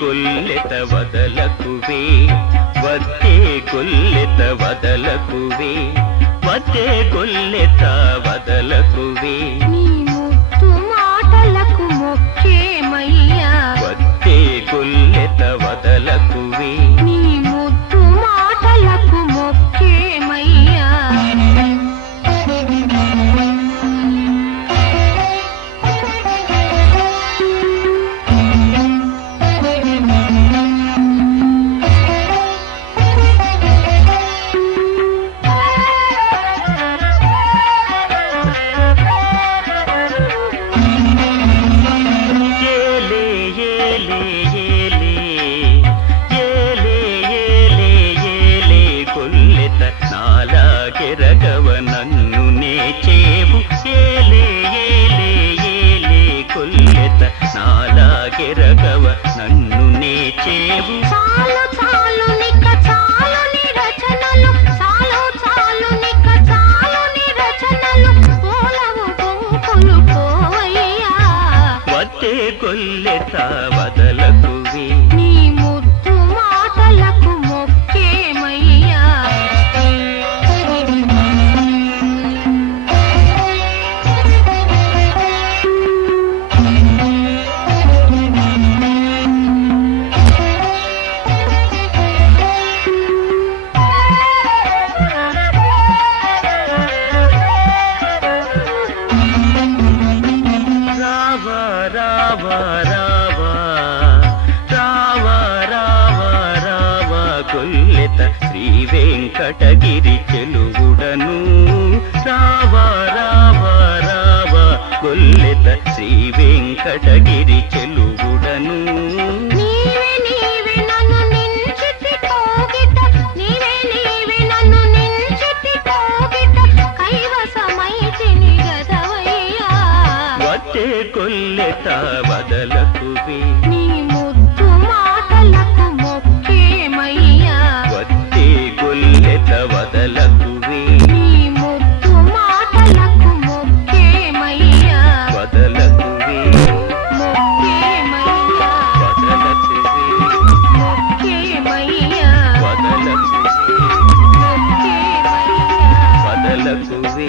కొల్లెత వదలకువే వత్తే కొల్లెత వదలకువే వత్తే కొల్లెత వదలకువే నీ ముత్తు మాటలకు మొక్కేమయ్యా వత్తే కొల్లెత వదలకువే నీ ముత్తు మాటలకు మొక్కేమయ్యా నాలాగెరగవ నన్ను నేచేవు ఏలే ఏలే ఏలే కొల్లెత నాలాగెరగవ నన్ను నేచేవు చాలు చాలు నిక చాలు నీ రచనలు చాలు చాలు నిక చాలు నీ రచనలు పోలవు బొంకులు పోవయ్యా వత్తే కొల్లెత వదలకువే నీ ముద్దు మాటలకు మొక్కేమయ్యా కొల్లెత శ్రీ వెంకటగిరి చెలువుడను రావా రావా రావా కొల్లెత శ్రీ వెంకటగిరి చెలువుడను నీవే నీవే నన్ను నించితి కోగిట నీవే నీవే నన్ను నించితి కోగిట కైవసమైతిని గదవయ్యా వత్తే కొల్లెత వదలకువే నీ ముద్దు మాటలకు మొక్కేమయ్యా వత్తే కొల్లెత వదలకువే నీ ముద్దు మాటలకు మొక్కేమయ్యా వదలకువే మొక్కేమయ్యా వదలకువే మొక్కేమయ్యా వదలకువే మొక్కేమయ్యా వదలకువే